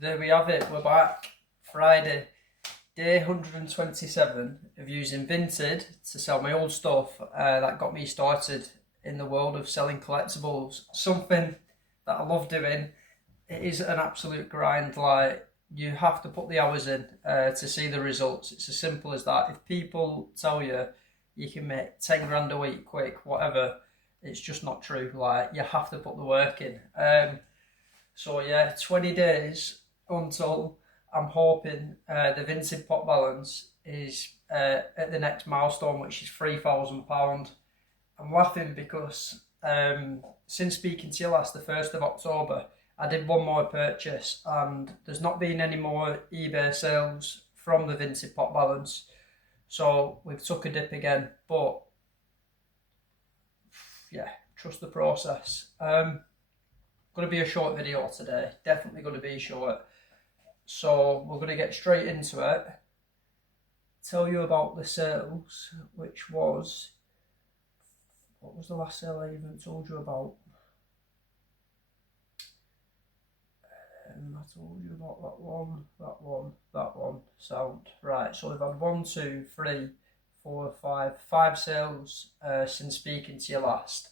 There we have it, we're back. Friday, day 127 of using Vinted to sell my old stuff. That got me started in the world of selling collectibles. Something that I love doing. It is an absolute grind, like you have to put the hours in to see the results. It's as simple as that. If people tell you you can make 10 grand a week quick, whatever, it's just not true. Like you have to put the work in. So yeah, 20 days until I'm hoping the Vinted pot balance is at the next milestone, which is £3,000. I'm laughing because since speaking to you last, the 1st of October, I did one more purchase and there's not been any more eBay sales from the Vinted pot balance. So we've took a dip again, but yeah, trust the process. Going to be a short video today, definitely going to be short. So we're going to get straight into it. Tell you about the sales, which was, what was the last sale I even told you about? I told you about that one. Sound. Right, so we've had 1, 2, 3, 4, 5 sales since speaking to you last.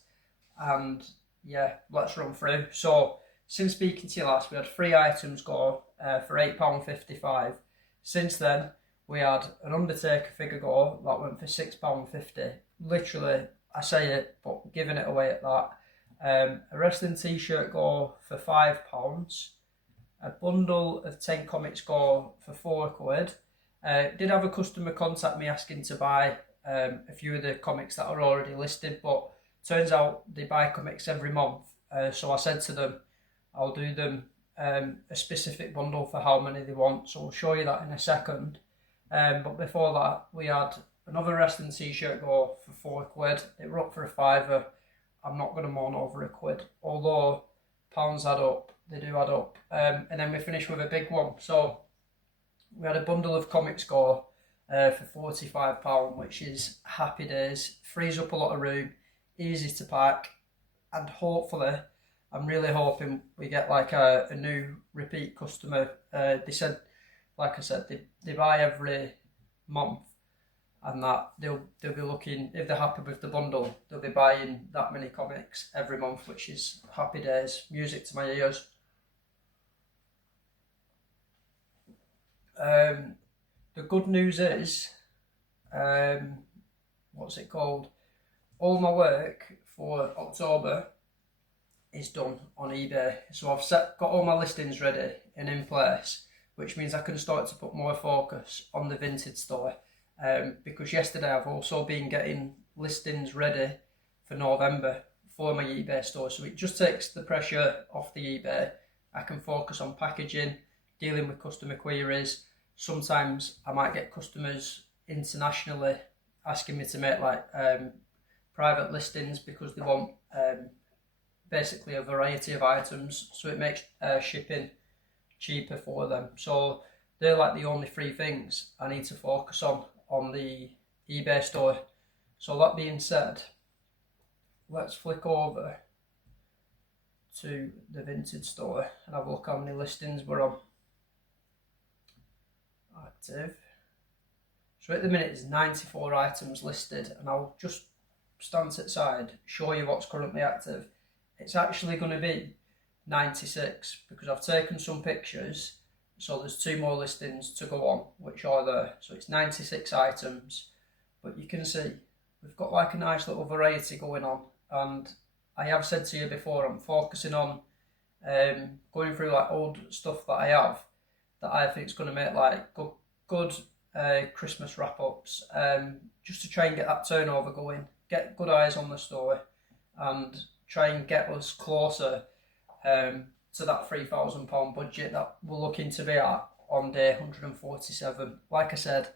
And yeah, let's run through. So since speaking to you last, we had 3 items go for £8.55. Since then, we had an Undertaker figure go that went for £6.50. Literally, I say it, but giving it away at that. A wrestling t-shirt go for £5. A bundle of 10 comics go for £4. Did have a customer contact me asking to buy a few of the comics that are already listed, but turns out they buy comics every month. So I said to them, I'll do them a specific bundle for how many they want. So I'll show you that in a second. But before that, we had another wrestling t-shirt go for £4. It were up for a £5. I'm not going to moan over a quid, although pounds add up. They do add up. And then we finished with a big one. So we had a bundle of comics go for £45, which is happy days. Frees up a lot of room, easy to pack, and hopefully, I'm really hoping we get like a new repeat customer. They said, like I said, they buy every month, and that they'll be looking, if they're happy with the bundle, they'll be buying that many comics every month, which is happy days, music to my ears. The good news is, what's it called? All my work for October is done on eBay. So I've got all my listings ready and in place, which means I can start to put more focus on the Vinted store. Because yesterday I've also been getting listings ready for November for my eBay store. So it just takes the pressure off the eBay. I can focus on packaging, dealing with customer queries. Sometimes I might get customers internationally asking me to make like private listings because they want basically a variety of items, so it makes shipping cheaper for them. So they're like the only 3 things I need to focus on the eBay store. So that being said, let's flick over to the Vinted store and have a look how many listings we're on. Active. So at the minute there's 94 items listed, and I'll just stand to the side, show you what's currently active. It's actually going to be 96 because I've taken some pictures, so there's 2 more listings to go on which are there. So it's 96 items, but you can see we've got like a nice little variety going on, and I have said to you before, I'm focusing on going through like old stuff that I have that I think is going to make like good Christmas wrap-ups, just to try and get that turnover going, get good eyes on the store, and try and get us closer to that £3,000 budget that we're looking to be at on day 147. Like I said,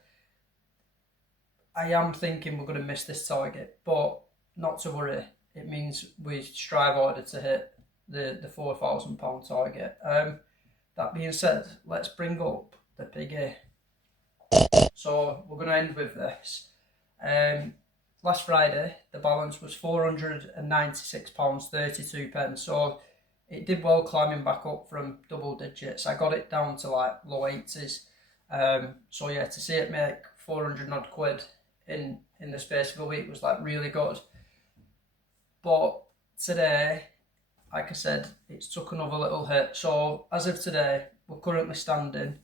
I am thinking we're going to miss this target, but not to worry. It means we strive harder to hit the £4,000 target. That being said, let's bring up the biggie. So we're going to end with this. Last Friday, the balance was £496.32. So it did well climbing back up from double digits. I got it down to like low 80s. So yeah, to see it make 400 odd quid in the space of a week was like really good. But today, like I said, it's took another little hit. So as of today, we're currently standing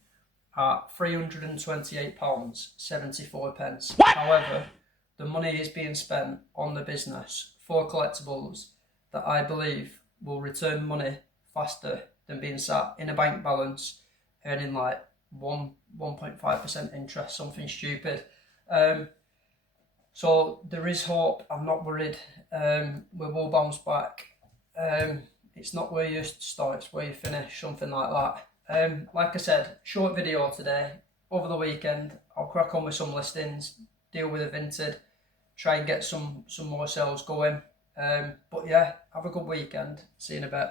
at £328.74. However, the money is being spent on the business for collectibles that I believe will return money faster than being sat in a bank balance earning like 1.5% interest, something stupid. So there is hope. I'm not worried. We will bounce back. It's not where you start, it's where you finish, something like that. Like I said, short video today. Over the weekend, I'll crack on with some listings, deal with the Vinted, try and get some more sales going. But yeah, have a good weekend. See you in a bit.